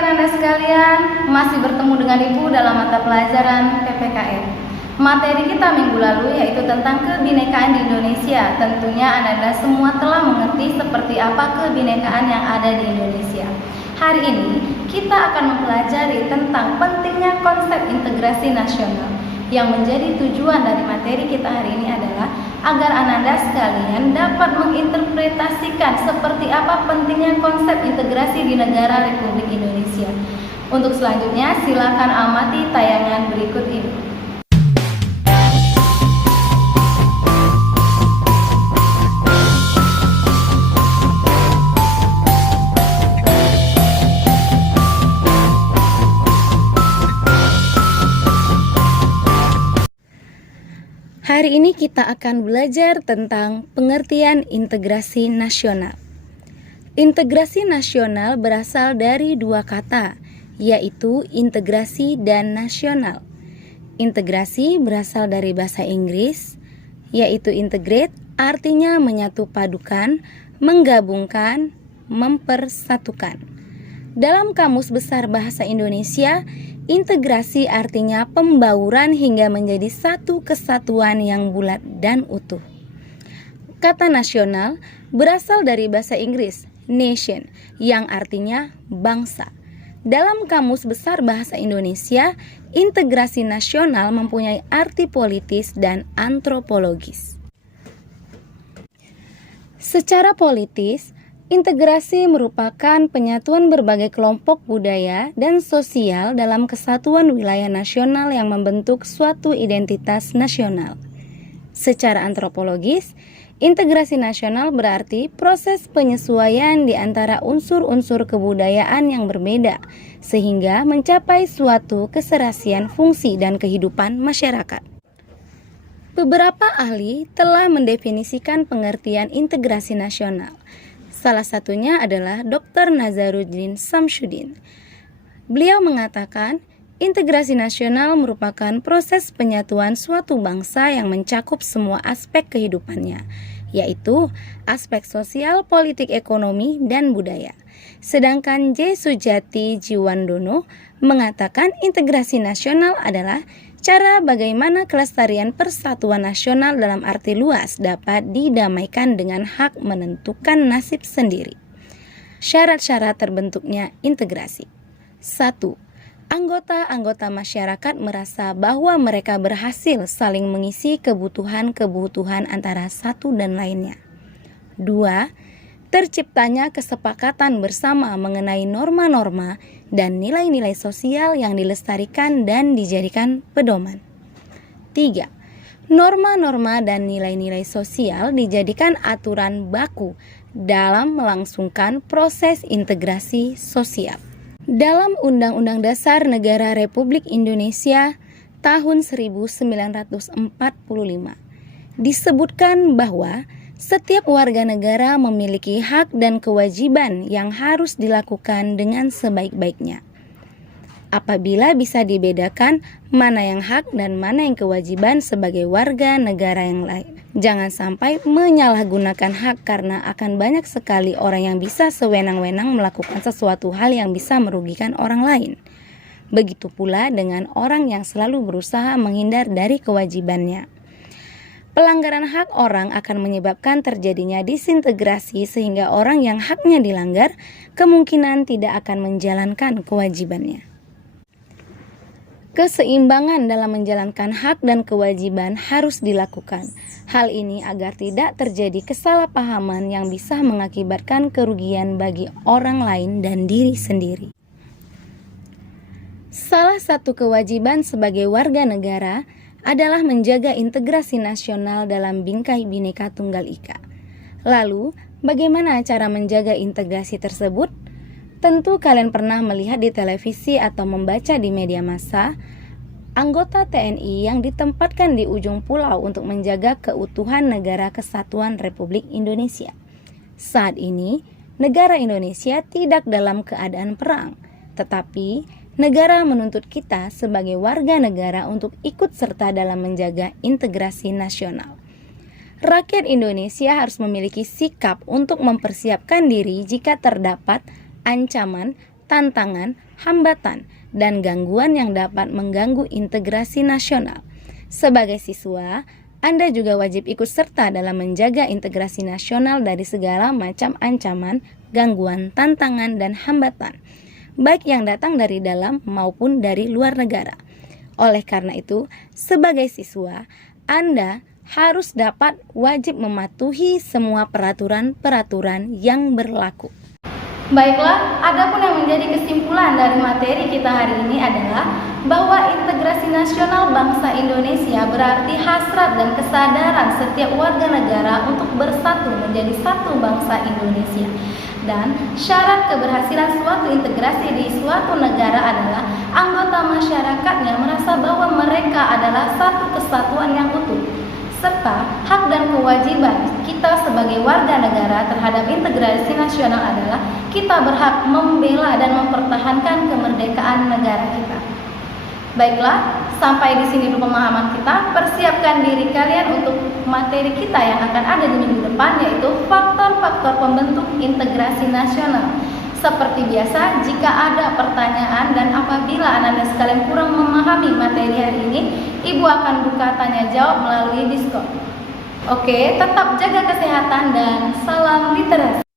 Ananda sekalian, masih bertemu dengan Ibu dalam mata pelajaran PPKN. Materi kita minggu lalu yaitu tentang kebinekaan di Indonesia. Tentunya Ananda semua telah mengerti seperti apa kebinekaan yang ada di Indonesia. Hari ini kita akan mempelajari tentang pentingnya konsep integrasi nasional. Yang menjadi tujuan dari materi kita hari ini adalah agar Ananda sekalian dapat menginterpretasikan seperti apa pentingnya konsep integrasi di negara Republik Indonesia. Untuk selanjutnya, silakan amati tayangan berikut ini. Hari ini kita akan belajar tentang pengertian integrasi nasional. Integrasi nasional berasal dari dua kata, yaitu integrasi dan nasional. Integrasi berasal dari bahasa Inggris, yaitu integrate, artinya menyatu padukan, menggabungkan, mempersatukan. Dalam Kamus Besar Bahasa Indonesia, integrasi artinya pembauran hingga menjadi satu kesatuan yang bulat dan utuh. Kata nasional berasal dari bahasa Inggris, nation, yang artinya bangsa. Dalam Kamus Besar Bahasa Indonesia, integrasi nasional mempunyai arti politis dan antropologis. Secara politis, integrasi merupakan penyatuan berbagai kelompok budaya dan sosial dalam kesatuan wilayah nasional yang membentuk suatu identitas nasional. Secara antropologis, integrasi nasional berarti proses penyesuaian di antara unsur-unsur kebudayaan yang berbeda, sehingga mencapai suatu keserasian fungsi dan kehidupan masyarakat. Beberapa ahli telah mendefinisikan pengertian integrasi nasional. Salah satunya adalah Dr. Nazaruddin Samsudin. Beliau mengatakan, integrasi nasional merupakan proses penyatuan suatu bangsa yang mencakup semua aspek kehidupannya, yaitu aspek sosial, politik, ekonomi, dan budaya. Sedangkan J. Sujati Jiwandono mengatakan integrasi nasional adalah cara bagaimana kelestarian persatuan nasional dalam arti luas dapat didamaikan dengan hak menentukan nasib sendiri. Syarat-syarat terbentuknya integrasi. 1. Anggota-anggota masyarakat merasa bahwa mereka berhasil saling mengisi kebutuhan-kebutuhan antara satu dan lainnya. 2. Terciptanya kesepakatan bersama mengenai norma-norma dan nilai-nilai sosial yang dilestarikan dan dijadikan pedoman. 3. Norma-norma dan nilai-nilai sosial dijadikan aturan baku dalam melangsungkan proses integrasi sosial. Dalam Undang-Undang Dasar Negara Republik Indonesia tahun 1945 disebutkan bahwa setiap warga negara memiliki hak dan kewajiban yang harus dilakukan dengan sebaik-baiknya. Apabila bisa dibedakan mana yang hak dan mana yang kewajiban sebagai warga negara yang lain. Jangan sampai menyalahgunakan hak karena akan banyak sekali orang yang bisa sewenang-wenang melakukan sesuatu hal yang bisa merugikan orang lain. Begitu pula dengan orang yang selalu berusaha menghindar dari kewajibannya. Pelanggaran hak orang akan menyebabkan terjadinya disintegrasi sehingga orang yang haknya dilanggar kemungkinan tidak akan menjalankan kewajibannya. Keseimbangan dalam menjalankan hak dan kewajiban harus dilakukan. Hal ini agar tidak terjadi kesalahpahaman yang bisa mengakibatkan kerugian bagi orang lain dan diri sendiri. Salah satu kewajiban sebagai warga negara adalah menjaga integrasi nasional dalam bingkai Bhinneka Tunggal Ika. Lalu, bagaimana cara menjaga integrasi tersebut? Tentu kalian pernah melihat di televisi atau membaca di media massa, anggota TNI yang ditempatkan di ujung pulau untuk menjaga keutuhan negara kesatuan Republik Indonesia. Saat ini, negara Indonesia tidak dalam keadaan perang, tetapi negara menuntut kita sebagai warga negara untuk ikut serta dalam menjaga integrasi nasional. Rakyat Indonesia harus memiliki sikap untuk mempersiapkan diri jika terdapat ancaman tantangan, hambatan, dan gangguan yang dapat mengganggu integrasi nasional. Sebagai siswa, Anda juga wajib ikut serta dalam menjaga integrasi nasional dari segala macam ancaman, gangguan, tantangan, dan hambatan, baik yang datang dari dalam maupun dari luar negara. Oleh karena itu, sebagai siswa, Anda harus dapat wajib mematuhi semua peraturan-peraturan yang berlaku. Baiklah, adapun yang menjadi kesimpulan dari materi kita hari ini adalah bahwa integrasi nasional bangsa Indonesia berarti hasrat dan kesadaran setiap warga negara untuk bersatu menjadi satu bangsa Indonesia. Dan syarat keberhasilan suatu integrasi di suatu negara adalah anggota masyarakatnya merasa bahwa mereka adalah satu kesatuan yang utuh, serta hak dan kewajiban kita sebagai warga negara terhadap integrasi nasional adalah kita berhak membela dan mempertahankan kemerdekaan negara kita. Baiklah, sampai di sini dulu pemahaman kita. Persiapkan diri kalian untuk materi kita yang akan ada di minggu depan, yaitu faktor-faktor pembentuk integrasi nasional. Seperti biasa, jika ada pertanyaan dan apabila Anda sekalian kurang memahami materi hari ini, Ibu akan buka tanya jawab melalui Discord. Oke, tetap jaga kesehatan dan salam literasi.